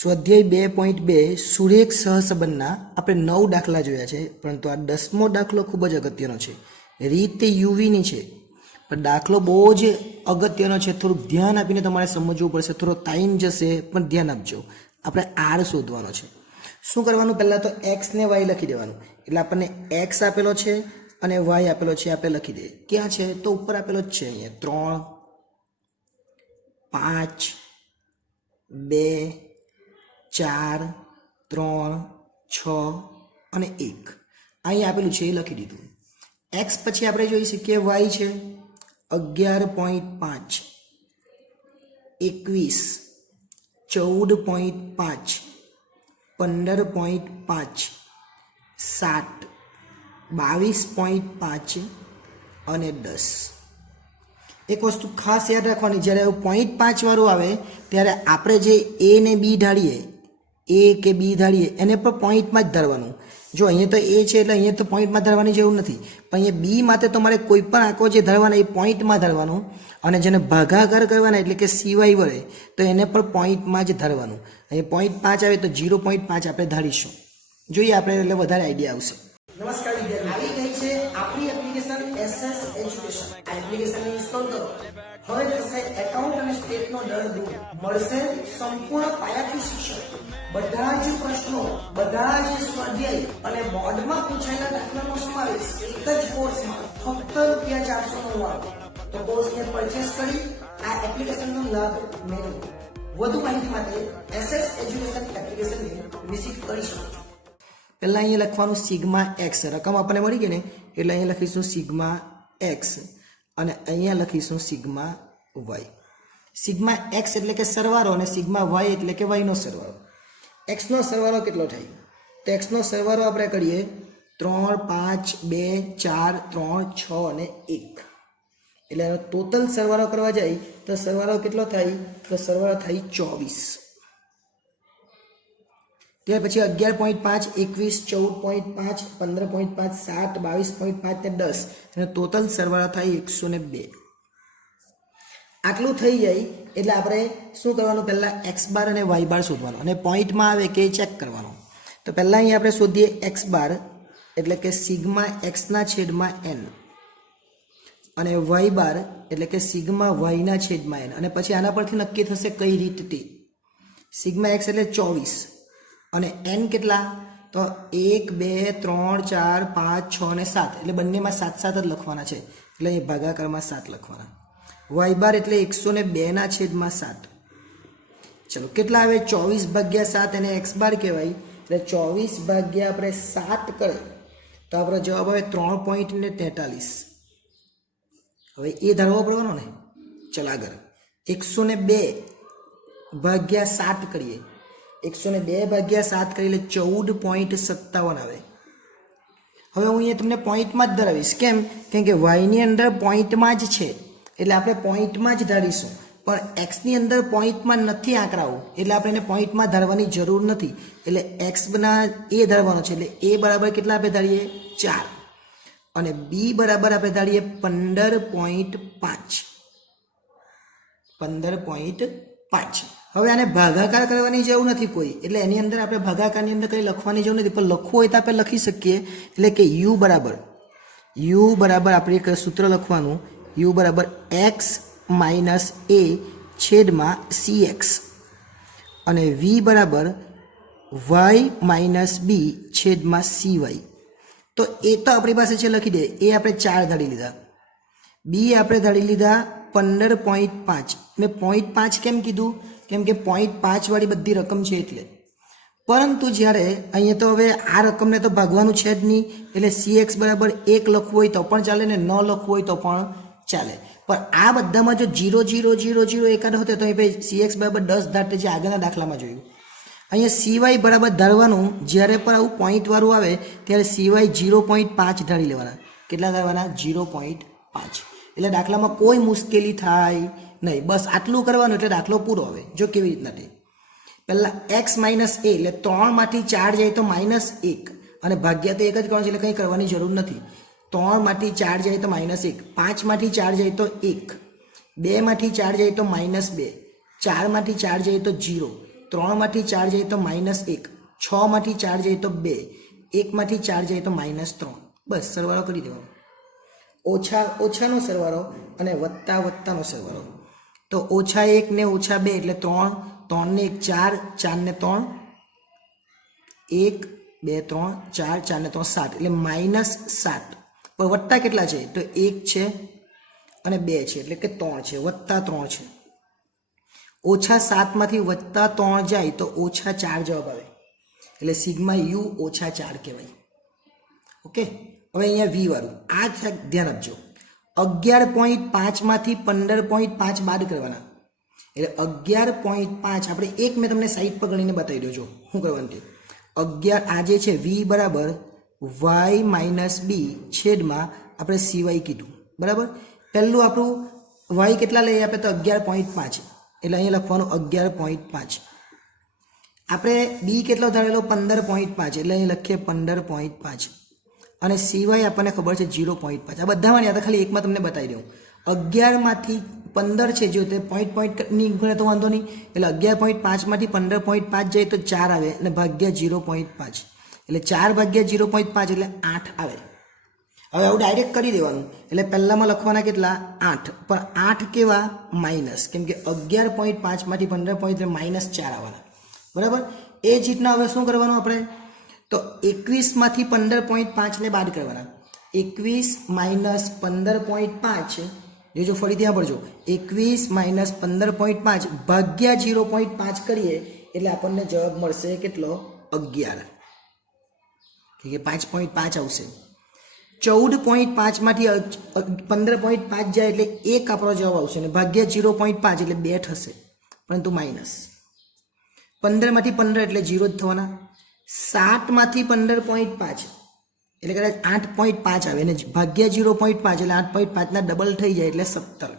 સ્વાધ્યાય 2.2 સુરેખ સહસંબંધના આપણે 9 દાખલા જોયા છે, પરંતુ આ 10મો દાખલો ખૂબ જ અગત્યનો છે. રીત યુવીની છે, પણ દાખલો બહુ જ અગત્યનો છે. થોડુંક ધ્યાન આપીને તમારે સમજવું પડશે. થોડો ટાઈમ જશે, પણ ધ્યાન આપજો. આપણે આર શોધવાનો છે. શું કરવાનું? પહેલાં તો એક્સ ને વાય લખી દેવાનું. એટલે આપણને એક્સ આપેલો છે અને વાય આપેલો છે, આપણે લખી દઈએ. ક્યાં છે? તો ઉપર આપેલો જ છે. અહીંયા 3, 5, 2, 4, 3, 6 અને 1 અહીં આપેલું છે, એ લખી દીધું. એક્સ પછી આપણે જોઈ શકીએ વાય છે 11.5, 21, 14.5, 15.5, 7, 22.5 અને 10. એક વસ્તુ ખાસ યાદ રાખવાની, જ્યારે 0.5 વાળું આવે ત્યારે આપણે જે એ ને બી ધારીએ, એ કે બી ધારીએ, એને પણ પોઈન્ટમાં જ ધરવાનું. જો અહીંયા તો એ છે એટલે અહીંયા તો પોઈન્ટમાં ધરવાની જરૂર નથી, પણ અહીંયા બી માટે તમારે કોઈ પણ આંકો જે ધરવાના એ પોઈન્ટમાં ધરવાનું, અને જેને ભાગાકાર કરવાના એટલે કે સિવાય વળે તો એને પણ પોઈન્ટમાં જ ધરવાનું. અહીંયા 0.5 આવે તો 0.5 આપણે ધારીશું. જોઈએ આપણે, એટલે વધારે આઈડિયા આવશે. નમસ્કાર વિદ્યાર્થી, આવી ગઈ છે આપણી એપ્લિકેશન એસએસ એજ્યુકેશન. આ એપ્લિકેશન ઇન્સ્ટોલ કરો. હવે થશે એકાઉન્ટ અને સ્ટેટનો દર દૂર. મળશે સંપૂર્ણ પાયાથી શિક્ષણ. બધા જ પ્રશ્નો, બધા જ સ્વાધ્યાય અને બોર્ડમાં પૂછાયેલા દાખલાનો સમાવેશ એક જ કોર્સમાં ફક્ત ₹499. તો કોર્સને પરચેસ કરી આ એપ્લિકેશનનો લાભ મેળવો. વધુ માહિતી માટે એસએસ એજ્યુકેશન એપ્લિકેશનને વિઝિટ કરી શકો છો. પહેલાં અહીંયા લખવાનું સિગ્મા એક્સ. રકમ આપણને મળી ગઈ ને, એટલે અહીંયા લખીશું સિગ્મા એક્સ અને અહીંયા લખીશું સિગ્મા વાય. સિગ્મા એક્સ એટલે કે સરવાળો અને સિગ્મા વાય એટલે કે વાયનો સરવાળો. એક્સનો સરવાળો કેટલો થાય? તો એક્સનો સરવાળો આપણે કરીએ 3, 5, 2, 4, 3, 6 અને 1. એટલે એનો ટોટલ સરવાળો કરવા જાય તો સરવાળો કેટલો થાય? તો સરવાળો થાય 24. ત્યાર પછી 11.5, 21, 14.5, 15.5, 7, 22.5 ને 10. એનો ટોટલ સરવાળો થાય 102. આટલું થઈ જાય એટલે આપણે શું કરવાનું? પહેલાં એક્સ બાર અને વાય બાર શોધવાનો, અને પોઈન્ટમાં આવે કે ચેક કરવાનો. તો પહેલાં અહીંયા આપણે શોધીએ એક્સ બાર એટલે કે સિગ્મા એક્સના છેદમાં એન, અને વાય બાર એટલે કે સિગ્મા વાયના છેદમાં એન. અને પછી આના પરથી નક્કી થશે કઈ રીત તે. સિગ્મા એક્સ એટલે 24 અને એન કેટલા? તો 1, 2, 3, 4, 5, 6 અને 7. એટલે બંનેમાં 7 જ લખવાના છે, એટલે અહીં ભાગાકારમાં 7 લખવાના. વાય બાર એટલે 102 છેદમાં 7. ચલો કેટલા આવે? 24/7 એને એક્સ બાર કહેવાય. એટલે 24 આપણે 7 કરે તો આપણો જવાબ આવે 3.43. હવે એ ધારવો પડવાનો ને. ચલો આગળ 102/7 કરીએ. 102/7 કરી એટલે 14.57 આવે. હવે હું અહીંયા તમને પોઈન્ટમાં જ ધરાવીશ. કેમ? કેમ કે વાયની અંદર પોઈન્ટમાં જ છે, એટલે આપણે પોઈન્ટમાં જ ધારીશું. પણ એક્સની અંદર પોઈન્ટમાં નથી આંકડાઓ, એટલે આપણે એને પોઈન્ટમાં ધારવાની જરૂર નથી. એટલે એક્સના એ ધારવાનો છે, એટલે એ બરાબર કેટલા આપણે ધારીએ? 4. અને બી બરાબર આપણે ધારીએ 15.5. 15.5. હવે આને ભાગાકાર કરવાની જરૂર નથી કોઈ, એટલે એની અંદર આપણે ભાગાકારની અંદર કંઈ લખવાની જરૂર નથી. પણ લખવું હોય તો આપણે લખી શકીએ. એટલે કે યુ બરાબર આપણે એક સૂત્ર લખવાનું, યુ બરાબર એક્સ માઇનસ એ છેદમાં સી એક્સ, અને વી બરાબર વાય માઇનસ બી છેદમાં સી વાય. તો એ તો આપણી પાસે છે, લખી દે. એ આપણે 4 ધારી લીધા. બી આપણે ધારી લીધા 15.5. મેં 0.5 કેમ કીધું? કેમ કે 0.5 વાળી બધી રકમ છે એટલે. પરંતુ જ્યારે અહીંયા તો હવે આ રકમને તો ભાગવાનું છે જ નહીં, એટલે સી એક્સ બરાબર 1 લખવું હોય તો પણ ચાલે ને ન લખવું હોય તો પણ ચાલે. પણ આ બધામાં જો 0, 0, 0, 0 એકાદ હોતે તો અહીં સી એક્સ બરાબર 10 ધારતે, જે આગળના દાખલામાં જોયું. અહીંયા સીવાય બરાબર ધારવાનું. જ્યારે પણ આવું પોઈન્ટવાળું આવે ત્યારે સીવાય 0.5 ધારી લેવાના. કેટલા ધારવાના? 0.5. એટલે દાખલામાં કોઈ મુશ્કેલી થાય નહીં. બસ આટલું કરવાનું એટલે દાખલો પૂરો આવે. જો કેવી રીતના તે પહેલાં એક્સ માઇનસ એ એટલે 3માંથી 4 જાય તો -1, અને ભાગ્યા તો 1 જ કરવાનું છે, એટલે કંઈ કરવાની જરૂર નથી. 3માંથી 4 જાય તો -1, 5માંથી 4 જાય તો 1, 2માંથી 4 જાય તો -2, 4માંથી 4 જાય તો 0, 3માંથી 4 જાય તો -1, 6માંથી 4 જાય તો 2, 1માંથી 4 જાય તો -3. બસ સરવાળો કરી દેવાનો. ઓછા ઓછાનો સરવાળો અને વત્તા વત્તાનો સરવાળો. તો -1 ને -2 એટલે 3, 3 ને 1 4, 4 ને 3 1, 2, 3, 4, 4 ને 3 7 એટલે -7. પણ વત્તા કેટલા છે તો 1 છે અને 2 છે એટલે કે 3 છે, વત્તા 3 છે. -7માંથી +3 જાય તો -4 જવાબ આવે, એટલે સિગ્મા યુ -4 કહેવાય. ઓકે, હવે અહીંયા વી વાળું આ ધ્યાન આપજો. 11.5માંથી 15.5 બાદ કરવાના, એટલે 11.5 આપણે એક મેં તમને સાઈડ પર ગણીને બતાવી દઉં છું શું કરવાનું તે. 11 આ જે છે વી બરાબર વાય માઇનસ બી છેદમાં આપણે સીવાય કીધું બરાબર. પહેલું આપણું વાય કેટલા લઈએ આપણે તો 11.5, એટલે અહીંયા લખવાનું 11.5. આપણે બી કેટલો ધારેલો 15.5, એટલે અહીં લખીએ 15.5 અને સિવાય આપણને ખબર છે 0.5. આ બધામાં યાદ ખાલી એકમાં તમને બતાવી દઉં. 11માંથી 15 છે જો તે પોઈન્ટ ગણે તો વાંધો નહીં, એટલે 11.5માંથી 15.5 જાય તો 4 આવે અને ભાગ્યા 0.5, એટલે 4 ભાગ્યા 0.5 એટલે 8 આવે. હવે આવું ડાયરેક્ટ કરી દેવાનું, એટલે પહેલામાં લખવાના કેટલા 8, પણ 8 કેવા માઇનસ, કેમ કે 11.5માંથી 15.5 -4 આવવાના બરાબર. એ જ રીતના હવે શું કરવાનું આપણે તો 21માંથી 15.5 ને બાદ કરવાના. 21 - 15.5 જો ફરી ત્યાં પડજો, 21 - 15.5 ભાગ્યા 0.5 કરીએ એટલે આપણને જવાબ મળશે કેટલો 11, ઠીક છે 5.5 આવશે. 14.5માંથી 15.5 જાય એટલે 1 આપણો જવાબ આવશે અને ભાગ્યા 0.5 એટલે 2 થશે, પરંતુ માઇનસ. 15માંથી 15 એટલે 0 જ થવાના. 7માંથી 15.5 એટલે કદાચ 8.5 આવે અને ભાગ્યા 0.5 એટલે 8.5ના ડબલ થઈ જાય એટલે 17,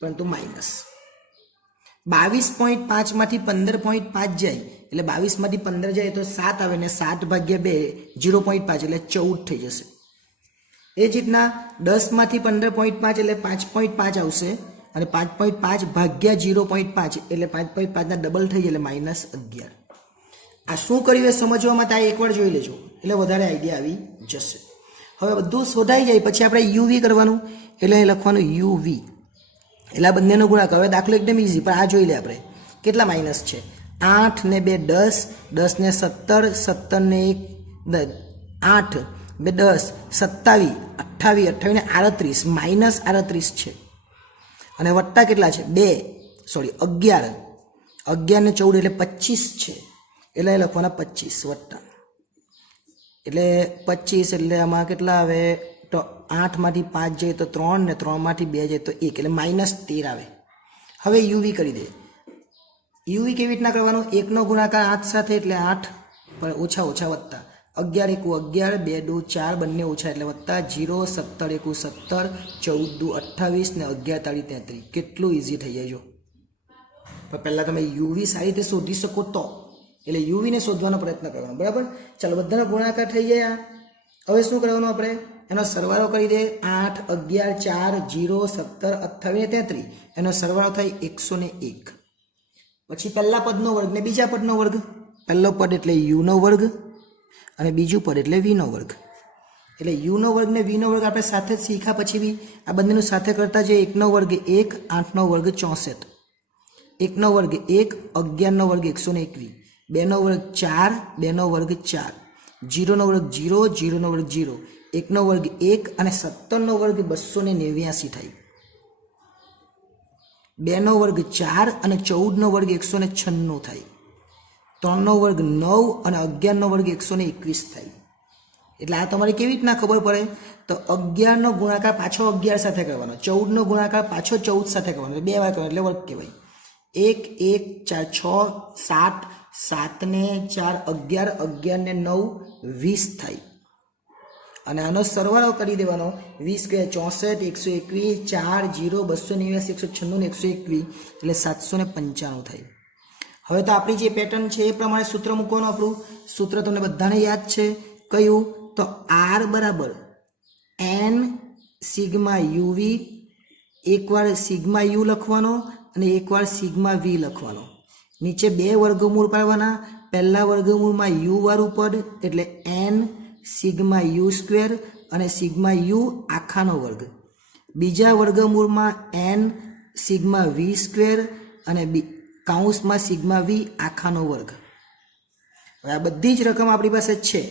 પરંતુ માઇનસ. 22.5માંથી 15.5 જાય એટલે 22માંથી 15 જાય તો 7 આવે ને 7 ભાગ્યા 2 0.5 એટલે 14 થઈ જશે. એ જ રીતના 10માંથી 15.5 એટલે 5.5 આવશે અને 5.5 ભાગ્યા 0.5 એટલે 5.5ના ડબલ થઈ જાય એટલે -11. આ શું કર્યું એ સમજવા માટે આ એકવાર જોઈ લેજો એટલે વધારે આઈડિયા આવી જશે. હવે બધું શોધાઈ જાય પછી આપણે યુવી કરવાનું, એટલે એ લખવાનું યુવી, એટલે આ બંનેનો ગુણાકાર. હવે દાખલો એકદમ ઇઝી, પણ આ જોઈ લે આપણે કેટલા માઇનસ છે. 8 ને 2 10, 10 ને 17, 17 ને 1 8, 2 10, 27, 28, 28 ને 38 -38 છે અને વત્તા કેટલા છે 11, 11 ને 14 એટલે 25 છે, એટલે એ લખવાના 25 વત્તા, એટલે 25 એટલે આમાં કેટલા આવે તો 8માંથી 5 જાય તો 3 ને 3માંથી 2 જાય તો 1 એટલે -13 આવે. હવે યુવી કરી દે. યુવી કેવી રીતના કરવાનું, 1નો ગુણાકાર 8 સાથે એટલે 8 પણ ઓછા ઓછા વત્તા, 11 × 1 11, 2 × 4 બંને ઓછા એટલે વત્તા 0, 17 × 17, 14 × 28 ને 11 × 33. કેટલું ઇઝી થઈ જાય જો. પણ પહેલાં તમે યુવી સારી રીતે શોધી શકો તો, એટલે યુવીને શોધવાનો પ્રયત્ન કરવાનો બરાબર. ચાલો બધાનો ગુણાકાર થઈ ગયા. હવે શું કરવાનું આપણે એનો સરવાળો કરી દે. 8, 11, 4, 0, 17, 28 ને 33 એનો સરવાળો થાય 101. પછી પહેલા પદનો વર્ગ ને બીજા પદનો વર્ગ. પહેલો પદ એટલે યુનો વર્ગ અને બીજું પદ એટલે વીનો વર્ગ. એટલે યુનો વર્ગ ને વીનો વર્ગ આપણે સાથે જ શીખ્યા, પછી બી આ બંનેનું સાથે કરતા જે 1નો વર્ગ 1, 8નો વર્ગ 64, 1નો વર્ગ 1, 11નો વર્ગ 121, 2નો વર્ગ 4, 2નો વર્ગ 4, 0નો વર્ગ 0, 0નો વર્ગ 0, 1નો વર્ગ 1 અને 17નો વર્ગ 289 થાય. 2નો વર્ગ 4 અને 14નો વર્ગ 196 થાય. 3નો વર્ગ 9 અને 11નો વર્ગ 121 થાય. એટલે આ તમારે કેવી રીતના ખબર પડે તો 11નો ગુણાકાર પાછો 11 સાથે કરવાનો, 14નો ગુણાકાર પાછો 14 સાથે કરવાનો, 2 વાર કરવાનો એટલે વર્ગ કહેવાય. 1, 1, 4, 6, 7, 7 ને 4 11, 11 ને 9 20 થાય. અને આનો સરવાળો કરી દેવાનો. 20 × 64, 121, 4, 0, 289, 196 ને 121 એટલે 795 થાય. હવે તો આપણી જે પેટર્ન છે એ પ્રમાણે સૂત્ર મૂકવાનું. આપણું સૂત્ર તમને બધાને યાદ છે કયું તો R બરાબર n સિગ્મા યુવી, એકવાર સિગ્મા યુ લખવાનો અને એકવાર સિગ્મા વી લખવાનો. નીચે બે વર્ગમૂળ પાડવાના. પહેલા વર્ગમૂળમાં યુ વાળું પદ એટલે એન સિગ્મા યુ સ્ક્વેર અને સિગ્મા યુ આખાનો વર્ગ. બીજા વર્ગમૂળમાં એન સિગ્મા વી સ્ક્વેર અને કાઉન્સમાં સિગ્મા વી આખાનો વર્ગ. હવે આ બધી જ રકમ આપણી પાસે છે.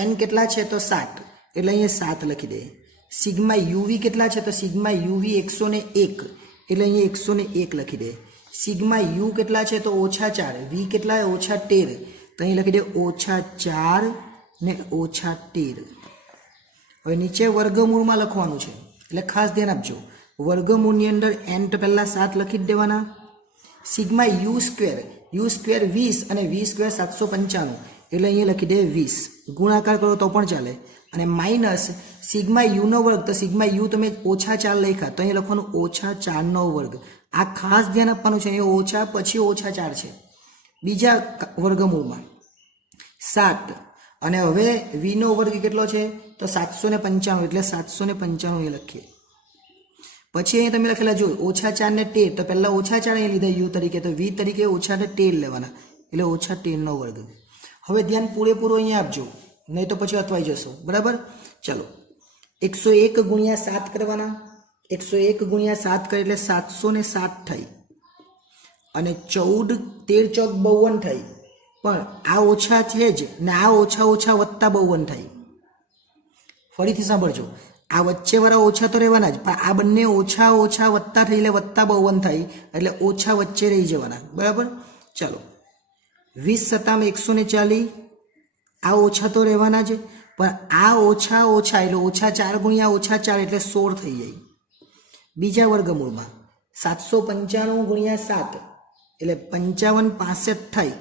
એન કેટલા છે તો 7 એટલે અહીંયા 7 લખી દે. સિગ્મા યુવી કેટલા છે તો સિગ્મા યુવી 101 એટલે અહીંયા 101 લખી દે. સિગ્મા યુ કેટલા છે તો -4, વી કેટલા -13 તો અહીં લખી દે -4 ને -13. હવે નીચે વર્ગમૂળમાં લખવાનું છે એટલે ખાસ ધ્યાન આપજો. વર્ગમૂળની અંદર એન તો પહેલાં 7 લખી જ દેવાના. સિગ્મા યુ સ્ક્વેર 20 અને વી સ્ક્વેર 795 એટલે અહીંયા લખી દે 20. ગુણાકાર કરો તો પણ ચાલે. અને માઇનસ સિગ્મા યુનો વર્ગ તો સિગ્મા યુ તમે -4 લખ્યા તો અહીંયા લખવાનું -4નો વર્ગ. આ ખાસ ધ્યાન આપવાનું છે. અહીંયા ઓછા પછી -4 છે બીજા વર્ગમૂળમાં 7. અને હવે વીનો વર્ગ કેટલો છે તો 795 એટલે 795 એ લખીએ. પછી અહીંયા તમે લખેલા જો -4 ને 13 તો પહેલાં -4 અહીંયા લીધા યુ તરીકે તો વી તરીકે -13 લેવાના એટલે -13નો વર્ગ. હવે ધ્યાન પૂરેપૂરું અહીંયા આપજો નહીં તો પછી અટવાઈ જશો. બરાબર, ચલો 101 ગુણ્યા 7 કરવાના. 101 ગુણ્યા 7 કરે એટલે 707 થઈ અને 14 13 ચોક 52 થઈ. પણ આ ઓછા છે જ ને આ ઓછા વત્તા 52 થાય. ફરીથી સાંભળજો, આ વચ્ચેવાળા ઓછા તો રહેવાના જ પણ આ બંને ઓછા વત્તા થઈ એટલે વત્તા 52 થાય એટલે ઓછા વચ્ચે રહી જવાના. બરાબર, ચાલો 20 × 7 = 140. આ ઓછા તો રહેવાના જ પણ આ ઓછા એટલે -4 ગુણ્યા -4 એટલે 16 થઈ જાય. બીજા વર્ગમૂળમાં 795 ગુણ્યા 7 એટલે 55 65 થાય.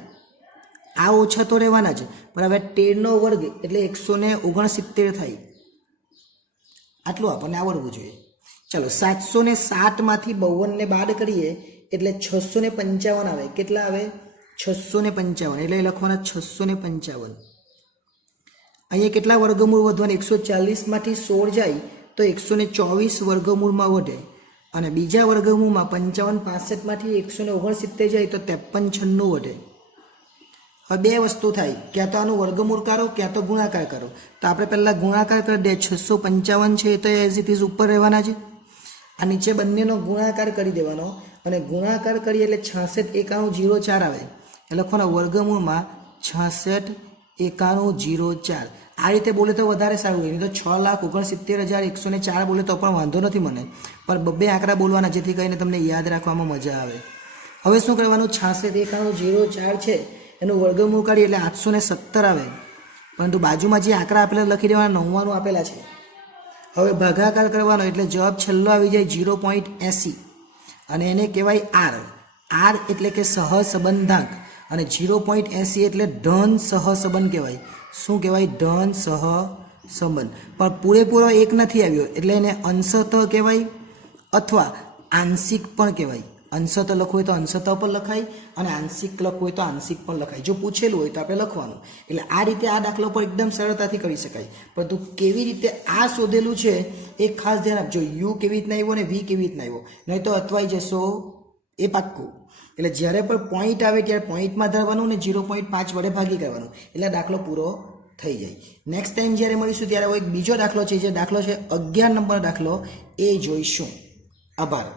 આ ઓછા તો રહેવાના જ પણ હવે 13નો વર્ગ એટલે 169 થાય. આટલું આપણને આવડવું જોઈએ. ચાલો 707 માંથી 52 ને બાદ કરીએ એટલે 655 આવે. કેટલા આવે 655 એટલે લખવાના 655. અહીંયા કેટલા વર્ગમૂળ વધવાના 140 માંથી 16 જાય તો 124 વર્ગમૂળમાં વધે. અને બીજા વર્ગમૂળમાં 55 65 માંથી 169 જાય તો 53 96 વધે. હવે બે વસ્તુ થાય, ક્યાં તો આનું વર્ગમૂળ કરો ક્યાં તો ગુણાકાર કરો. તો આપણે પહેલાં ગુણાકાર કરી દે. 655 છે તો એઝ ઇટ ઇઝ ઉપર રહેવાના છે. આ નીચે બંનેનો ગુણાકાર કરી દેવાનો અને ગુણાકાર કરીએ એટલે 669104 આવે. એટલે લખવાનો વર્ગમૂળમાં 669104. આ રીતે બોલે તો વધારે સારું હોય. નહીં તો 6,69,104 બોલે તો પણ વાંધો નથી મને, પણ બબ્બે આંકડા બોલવાના જેથી કરીને તમને યાદ રાખવામાં મજા આવે. હવે શું કરવાનું, 669104 છે એનું વર્ગમૂળ કાઢીએ એટલે 817 આવે. પરંતુ બાજુમાં જે આંકડા આપેલા લખી દેવાના 99 આપેલા છે. હવે ભાગાકાર કરવાનો એટલે જવાબ છેલ્લો આવી જાય 0.80 અને એને કહેવાય આર. આર એટલે કે સહસંબંધાંક અને 0.80 એટલે ધન સહસંબંધ કહેવાય. શું કહેવાય, ધન સહસંબંધ. પણ પૂરેપૂરો એક નથી આવ્યો એટલે એને અંશતઃ કહેવાય અથવા આંશિક પણ કહેવાય. અંશતઃ લખવું હોય તો અંશતઃ પણ લખાય અને આંશિક લખવું હોય તો આંશિક પણ લખાય. જો પૂછેલું હોય તો આપણે લખવાનું. એટલે આ રીતે આ દાખલો પર એકદમ સરળતાથી કરી શકાય. પરંતુ કેવી રીતે આ શોધેલું છે એ ખાસ ધ્યાન આપજો. યુ કેવી રીતના આવ્યો અને વી કેવી રીતના આવ્યો, નહીં તો અટવાઈ જશો એ પાક્કું. એટલે જ્યારે પણ પોઈન્ટ આવે ત્યારે પોઈન્ટમાં ધરવાનું ને 0.5 વડે ભાગી કરવાનું એટલે દાખલો પૂરો થઈ જાય. નેક્સ્ટ ટાઈમ જ્યારે મળીશું ત્યારે એક બીજો દાખલો છે જે દાખલો છે 11 નંબર દાખલો એ જોઈશું. આભાર.